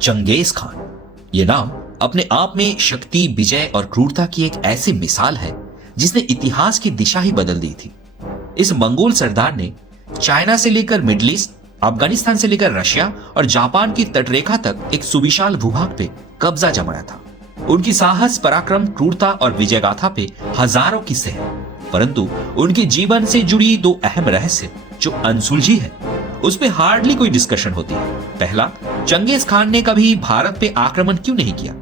Genghis Khan. ये नाम अपने आप में शक्ति, विजय और क्रूरता की एक ऐसी मिसाल है जिसने इतिहास की दिशा ही बदल दी थी। इस मंगोल सरदार ने चाइना से लेकर मिडिल ईस्ट, अफगानिस्तान से लेकर रशिया और जापान की तटरेखा तक एक सुविशाल भूभाग पे कब्जा जमाया था। उनकी साहस, पराक्रम, क्रूरता और विजय गाथा पे हजारों किस्से हैं, परंतु उनके जीवन से जुड़ी दो अहम रहस्य जो अनसुलझी है उस पे हार्डली कोई डिस्कशन होती है। पहला, चंगेज खान ने कभी भारत पे आक्रमण क्यों नहीं किया?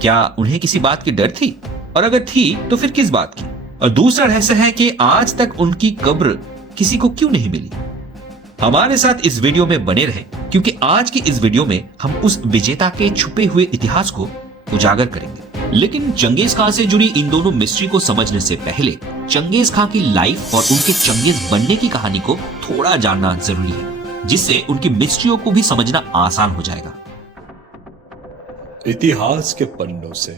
क्या उन्हें किसी बात की डर थी? और अगर थी तो फिर किस बात की? और दूसरा रहस्य है कि आज तक उनकी कब्र किसी को क्यों नहीं मिली? हमारे साथ इस वीडियो में बने रहे, क्योंकि आज की इस वीडियो में हम उस विजेता के छुपे हुए इतिहास को उजागर करेंगे। लेकिन चंगेज खान से जुड़ी इन दोनों मिस्ट्री को समझने से पहले चंगेज खान की लाइफ और उनके चंगेज बनने की कहानी को थोड़ा जानना जरूरी है, जिससे उनकी मिस्ट्रियों को भी समझना आसान हो जाएगा। इतिहास के पन्नों से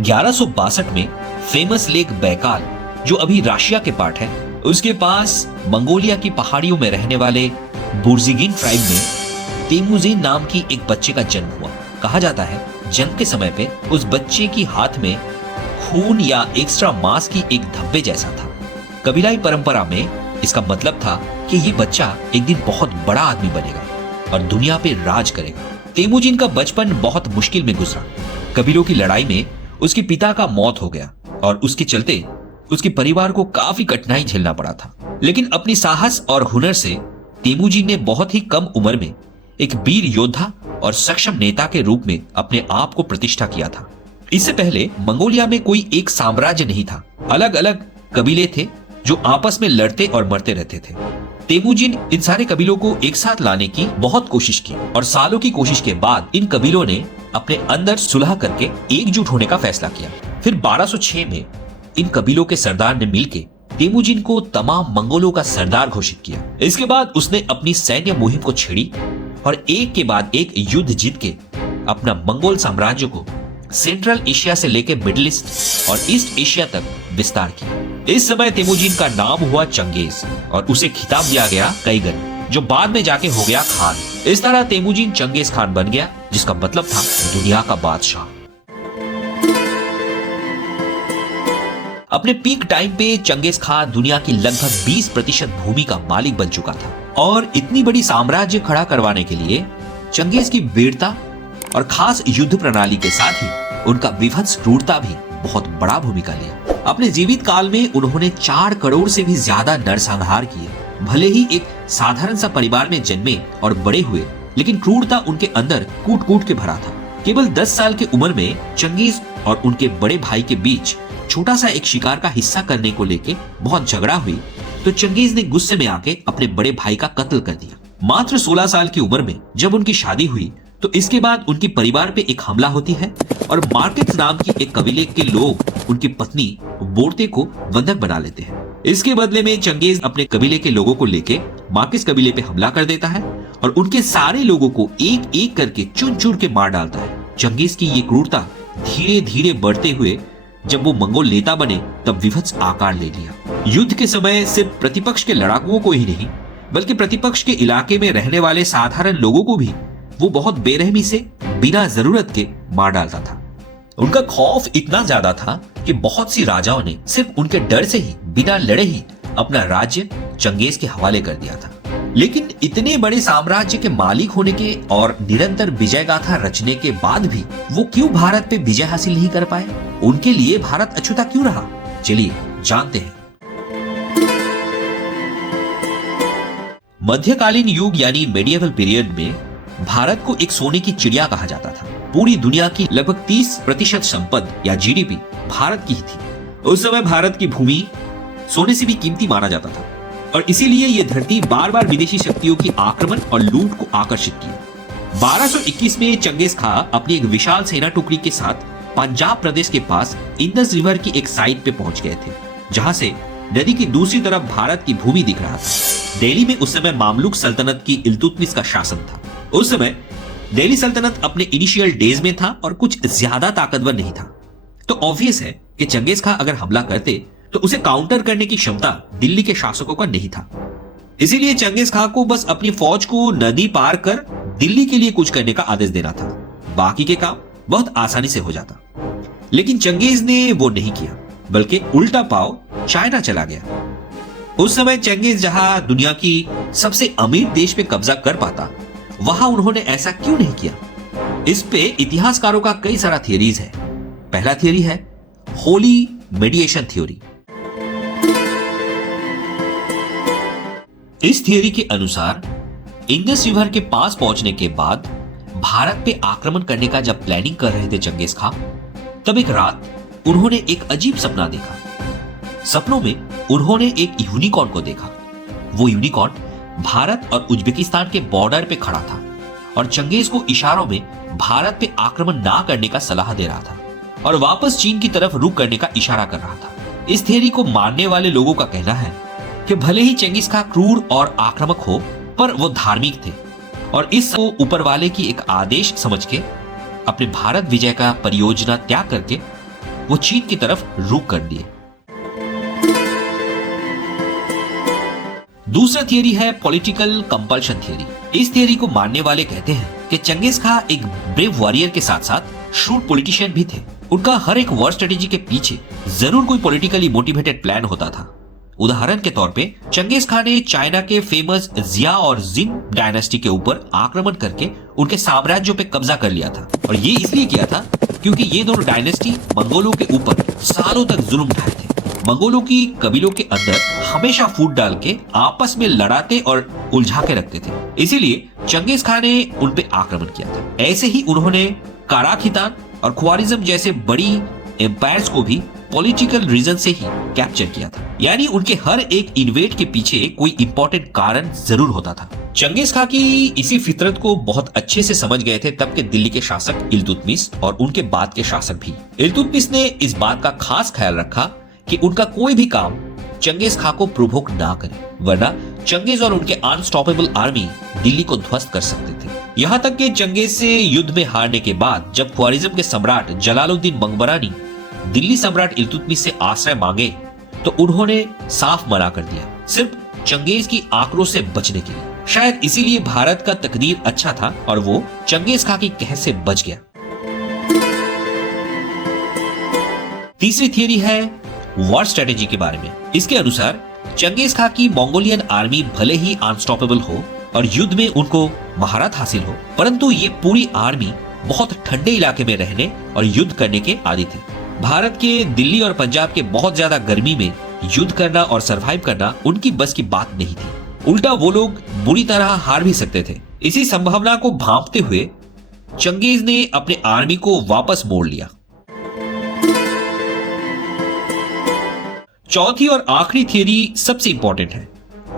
1162 में फेमस लेक बैकाल, जो अभी रशिया के पार्ट है, उसके पास मंगोलिया की पहाड़ियों में रहने वाले बुर्जिगिन ट्राइब में तेमुजिन नाम की एक बच्चे का जन्म हुआ। कहा जाता है जन्म के समय पे उस बच्चे की हाथ में खून या एक्स्ट्रा मांस की एक धब्बे जैसा था। कबीलाई परंपरा में इसका मतलब था कि ये बच्चा एक दिन बहुत बड़ा आदमी बनेगा और दुनिया पे राज करेगा। तेमुजिन का बचपन बहुत मुश्किल में गुजरा। कबीलों की लड़ाई में उसके पिता का मौत हो गया और उसके चलते उसके परिवार को काफी कठिनाई झेलना पड़ा था। लेकिन अपनी साहस और हुनर से तेमुजिन ने बहुत ही कम उम्र में एक वीर योद्धा और सक्षम नेता के रूप में अपने आप को प्रतिष्ठा किया था। इससे पहले मंगोलिया में कोई एक साम्राज्य नहीं था, अलग अलग कबीले थे जो आपस में लड़ते और मरते रहते थे। तेमुजिन इन सारे कबीलों को एक साथ लाने की बहुत कोशिश की और सालों की कोशिश के बाद इन कबीलों ने अपने अंदर सुलह करके एकजुट होने का फैसला किया। फिर 1206 में इन कबीलों के सरदार ने मिलकर तेमुजिन को तमाम मंगोलों का सरदार घोषित किया। इसके बाद उसने अपनी सैन्य मुहिम को छेड़ी और एक के बाद एक युद्ध जीत के अपना मंगोल साम्राज्य को सेंट्रल एशिया से लेकर मिडिल ईस्ट और ईस्ट एशिया तक विस्तार किया। इस समय तेमुजिन का नाम हुआ चंगेज और उसे खिताब दिया गया कैगन, जो बाद में जाके हो गया खान। इस तरह तेमुजिन चंगेज खान बन गया, जिसका मतलब था दुनिया का बादशाह। अपने पीक टाइम पे चंगेज खान दुनिया की लगभग 20% भूमि का मालिक बन चुका था और इतनी बड़ी साम्राज्य खड़ा करवाने के लिए चंगेज की वीरता और खास युद्ध प्रणाली के साथ ही उनका विभत्स क्रूरता भी बहुत बड़ा भूमिका लिया। अपने जीवित काल में उन्होंने 4 करोड़ से भी ज्यादा नरसंहार किए। भले ही एक साधारण सा परिवार में जन्मे और बड़े हुए, लेकिन क्रूरता उनके अंदर कूट कूट के भरा था। केवल 10 साल की उम्र में चंगेज और उनके बड़े भाई के बीच छोटा सा एक शिकार का हिस्सा करने को लेके बहुत झगड़ा हुई, तो चंगेज ने गुस्से में आके अपने बड़े भाई का कत्ल कर दिया। मात्र 16 साल की उम्र में जब उनकी शादी हुई तो इसके बाद उनके परिवार पे एक हमला होती है और मार्केट्स नाम की एक कबीले के लोग उनकी पत्नी बोर्ते को बंधक बना लेते हैं। इसके बदले में चंगेज अपने कबीले के लोगों को लेके मार्केट्स कबीले पे हमला कर देता है और उनके सारे लोगों को एक एक करके चुन चुन के मार डालता है। चंगेज की ये क्रूरता धीरे धीरे बढ़ते हुए जब वो मंगोल नेता बने तब विभत्स आकार ले लिया। युद्ध के समय सिर्फ प्रतिपक्ष के लड़ाकुओं को ही नहीं, बल्कि प्रतिपक्ष के इलाके में रहने वाले साधारण लोगों को भी वो बहुत बेरहमी से बिना जरूरत के मार डालता था। उनका खौफ इतना ज्यादा था कि बहुत सी राजाओं ने सिर्फ उनके डर से ही बिना लड़े ही अपना राज्य चंगेज के हवाले कर दिया था। लेकिन इतने बड़े साम्राज्य के मालिक होने के और निरंतर विजय गाथा रचने के बाद भी वो क्यों भारत पे विजय हासिल नहीं कर पाए? उनके लिए भारत अछूता क्यों रहा? चलिए जानते हैं। मध्यकालीन युग यानी मेडिएवल पीरियड में भारत को एक सोने की चिड़िया कहा जाता था। पूरी दुनिया की लगभग 30% संपत्ति या जीडीपी भारत की ही थी। उस समय भारत की भूमि सोने से भी कीमती माना जाता था और इसीलिए यह धरती बार बार विदेशी शक्तियों की आक्रमण और लूट को आकर्षित किया। 1221 में चंगेज खान अपनी एक विशाल सेना टुकड़ी के साथ पंजाब प्रदेश के पास इंडस रिवर की एक साइट पे पहुंच गए थे, जहां से नदी की दूसरी तरफ भारत की भूमि दिख रहा था। दिल्ली में उस समय मामलुक सल्तनत की इल्तुतमिश का शासन था। उस समय दिल्ली सल्तनत अपने इनिशियल डेज में था और कुछ ज्यादा ताकतवर नहीं था, तो ऑब्वियस है कि चंगेज खान अगर हमला करते तो उसे काउंटर करने की क्षमता दिल्ली के शासकों का नहीं था। इसीलिए चंगेज खां को बस अपनी फौज को नदी पार कर दिल्ली के लिए कुछ करने का आदेश देना था। बाकी के काम बहुत आसानी से हो जाता। लेकिन चंगेज ने वो नहीं किया, बल्कि उल्टा पाव चाइना चला गया। उस समय चंगेज जहां दुनिया की सबसे अमीर देश पे कब्जा कर पाता, वहां उन्होंने ऐसा क्यों नहीं किया? इस पे इतिहासकारों का कई सारा थियरीज है। पहला थियरी है होली मेडिएशन थ्योरी। इस थियरी के अनुसार इंडस रिवर के पास पहुंचने के बाद भारत पे आक्रमण करने का जब प्लानिंग कर रहे थे चंगेज खां, तब एक रात उन्होंने एक अजीब सपना देखा। सपनों में उन्होंने एक यूनिकॉर्न को देखा। वो यूनिकॉर्न भारत और उज्बेकिस्तान के बॉर्डर पे खड़ा था और चंगेज को इशारों में भारत पे आक्रमण ना करने का सलाह दे रहा था और वापस चीन की तरफ रुख करने का इशारा कर रहा था। इस थियरी को मानने वाले लोगों का कहना है कि भले ही चंगेज खां क्रूर और आक्रामक हो, पर वो धार्मिक थे और इस ऊपर वाले की एक आदेश समझ के अपने भारत विजय का परियोजना त्याग करके वो चीन की तरफ रुख कर दिए। दूसरा थियरी है पॉलिटिकल कंपल्शन थियरी। इस थियरी को मानने वाले कहते हैं कि चंगेज खां एक ब्रेव वॉरियर के साथ साथ शूट पॉलिटिशियन भी थे। उनका हर एक वॉर स्ट्रेटेजी के पीछे जरूर कोई पॉलिटिकली मोटिवेटेड प्लान होता था। उदाहरण के तौर पे चंगेज खां ने चाइना के फेमस जिया और जिन डायनेस्टी के ऊपर आक्रमण करके उनके साम्राज्यों पे कब्जा कर लिया था और ये इसलिए किया था क्योंकि ये दोनों डायनेस्टी मंगोलों के ऊपर सालों तक जुल्म ढाए थे। मंगोलों की कबीलों के अंदर हमेशा फूट डाल के आपस में लड़ाते और उलझा के रखते थे। इसीलिए चंगेज खां ने उन पे आक्रमण किया था। ऐसे ही उन्होंने काराखितान और ख्वारिज्म जैसे बड़ी एम्पायर्स को भी पॉलिटिकल रीजन से ही कैप्चर किया था। यानी उनके हर एक इन्वेट के पीछे कोई इंपॉर्टेंट कारण जरूर होता था। चंगेज खां की इसी फितरत को बहुत अच्छे से समझ गए थे तब के दिल्ली के शासक इल्तुतमिश और उनके बाद के शासक भी। इल्तुतमिश ने इस बात का खास ख्याल रखा कि उनका कोई भी काम चंगेज खां को प्रोवोक ना करे, वरना चंगेज और उनके अनस्टॉपेबल आर्मी दिल्ली को ध्वस्त कर सकते थे। यहाँ तक कि चंगेज से युद्ध में हारने के बाद जब ख्वारिज्म के सम्राट जलालुद्दीन मंगबरानी दिल्ली सम्राट इल्तुतमिश से आश्रय मांगे तो उन्होंने साफ मना कर दिया, सिर्फ चंगेज की आक्रोश से बचने के लिए। शायद इसीलिए भारत का तकदीर अच्छा था और वो चंगेज खां की कहर से बच गया। तीसरी थियरी है वॉर स्ट्रेटेजी के बारे में। इसके अनुसार चंगेज खां की मंगोलियन आर्मी भले ही अनस्टॉपेबल हो और युद्ध में उनको महारत हासिल हो, परंतु ये पूरी आर्मी बहुत ठंडे इलाके में रहने और युद्ध करने के आदी थे। भारत के दिल्ली और पंजाब के बहुत ज्यादा गर्मी में युद्ध करना और सरवाइव करना उनकी बस की बात नहीं थी। उल्टा वो लोग बुरी तरह हार भी सकते थे। इसी संभावना को भांपते हुए चंगेज ने अपने आर्मी को वापस मोड़ लिया। चौथी और आखिरी थियरी सबसे इंपॉर्टेंट है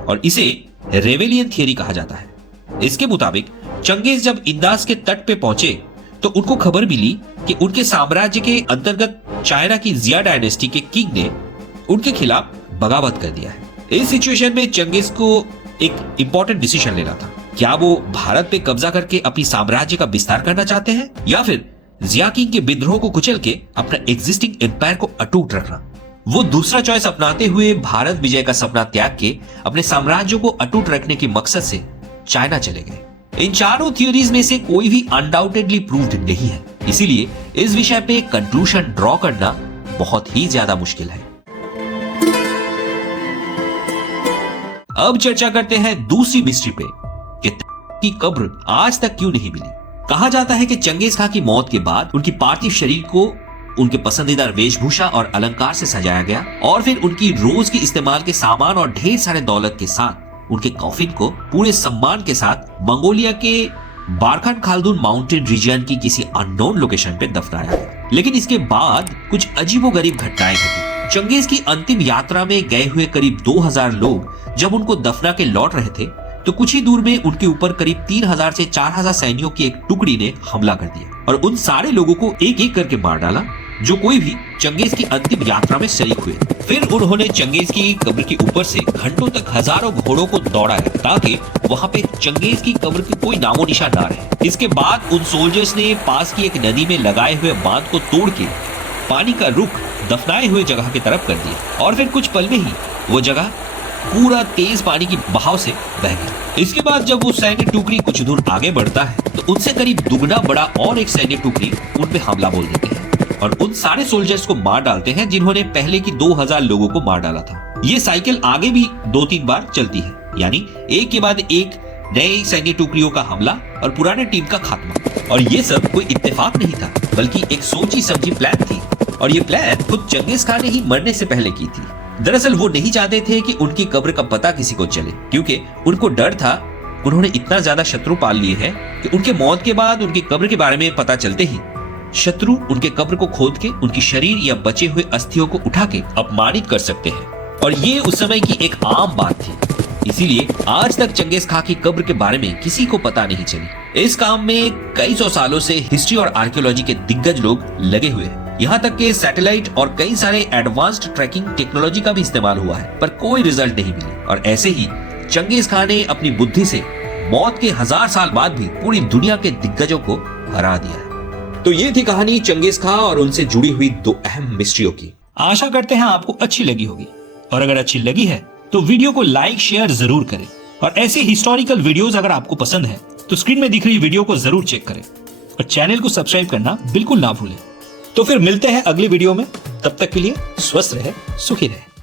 और इसे रेवेलियन थियरी कहा जाता है। इसके मुताबिक चंगेज जब इंदास के तट पे पहुंचे तो उनको खबर मिली कि उनके साम्राज्य के अंतर्गत चाइना की जिया डायनेस्टी के किंग ने उनके खिलाफ बगावत कर दिया है। इस सिचुएशन में चंगेज को एक इंपॉर्टेंट डिसीजन लेना था। क्या वो भारत पे कब्जा करके अपनी साम्राज्य का विस्तार करना चाहते हैं या फिर जिया किंग के विद्रोह को कुचल के अपना एग्जिस्टिंग एम्पायर को अटूट रखना। वो दूसरा चॉइस अपनाते हुए भारत विजय का सपना त्याग के अपने साम्राज्य को अटूट रखने के मकसद से चाइना चले गए। इन चारों थ्योरीज में से कोई भी अनडाउटेडली प्रूव्ड नहीं है, इसीलिए इस विषय पे कंक्लूजन ड्रॉ करना बहुत ही ज्यादा मुश्किल है। अब चर्चा करते हैं दूसरी मिस्ट्री पे कि की कब्र आज तक क्यों नहीं मिली। कहा जाता है कि चंगेज खां की मौत के बाद उनकी पार्थिव शरीर को उनके पसंदीदा वेशभूषा और अलंकार से सजाया गया और फिर उनकी रोज की इस्तेमाल के सामान और ढेर सारे दौलत के साथ उनके कॉफिन को पूरे सम्मान के साथ मंगोलिया के बारखान खालदून माउंटेन रीजन की किसी अननोन लोकेशन पे दफनाया गया। लेकिन इसके बाद कुछ अजीबोगरीब घटनाएं घटी। चंगेज की अंतिम यात्रा में गए हुए करीब 2000 लोग जब उनको दफना के लौट रहे थे तो कुछ ही दूर में उनके ऊपर करीब 3000 से 4000 सैनिकों की एक टुकड़ी ने हमला कर दिया और उन सारे लोगों को एक एक करके मार डाला जो कोई भी चंगेज की अंतिम यात्रा में शरीक हुए। फिर उन्होंने चंगेज की कब्र के ऊपर से घंटों तक हजारों घोड़ों को दौड़ाया ताकि वहां पे चंगेज की कब्र की कोई नामो निशान ना रहे। इसके बाद उन सोल्जर्स ने पास की एक नदी में लगाए हुए बांध को तोड़ के पानी का रुख दफनाए हुए जगह की तरफ कर दिया और फिर कुछ पल में ही वो जगह पूरा तेज पानी की बहाव से बह गया। इसके बाद जब वो सैन्य टुकड़ी कुछ दूर आगे बढ़ता है तो उनसे करीब दुगना बड़ा और एक सैन्य टुकड़ी उन पे हमला बोल देती है और उन सारे सोल्जर्स को मार डालते हैं जिन्होंने पहले की 2000 लोगों को मार डाला था। ये साइकिल आगे भी 2-3 बार चलती है, यानी एक के बाद एक नए सैन्य टुकड़ियों का हमला और पुराने टीम का खात्मा। और ये सब कोई इत्तेफाक नहीं था, बल्कि एक सोची समझी प्लान थी और ये प्लान खुद चंगेज खान ने ही मरने से पहले की थी। दरअसल वो नहीं चाहते थे कि उनकी कब्र का पता किसी को चले, क्योंकि उनको डर था उन्होंने इतना ज्यादा शत्रु पाल लिए हैं कि उनके मौत के बाद उनकी कब्र के बारे में पता चलते ही शत्रु उनके कब्र को खोद के उनकी शरीर या बचे हुए अस्थियों को उठा के अपमानित कर सकते हैं। और ये उस समय की एक आम बात थी, इसीलिए आज तक चंगेज खां की कब्र के बारे में किसी को पता नहीं चली। इस काम में कई सौ सालों से हिस्ट्री और आर्कियोलॉजी के दिग्गज लोग लगे हुए हैं। यहाँ तक कि सैटेलाइट और कई सारे एडवांस्ड ट्रैकिंग टेक्नोलॉजी का भी इस्तेमाल हुआ है, पर कोई रिजल्ट नहीं मिली। और ऐसे ही चंगेज खान ने अपनी बुद्धि से मौत के 1000 साल बाद भी पूरी दुनिया के दिग्गजों को हरा दिया है। तो ये थी कहानी चंगेज खान और उनसे जुड़ी हुई 2 अहम मिस्ट्रियों की। आशा करते हैं आपको अच्छी लगी होगी, और अगर अच्छी लगी है तो वीडियो को लाइक शेयर जरूर करें। और ऐसे हिस्टोरिकल वीडियोस अगर आपको पसंद है तो स्क्रीन में दिख रही वीडियो को जरूर चेक करें और चैनल को सब्सक्राइब करना बिल्कुल ना भूलें। तो फिर मिलते हैं अगली वीडियो में, तब तक के लिए स्वस्थ रहे, सुखी रहे।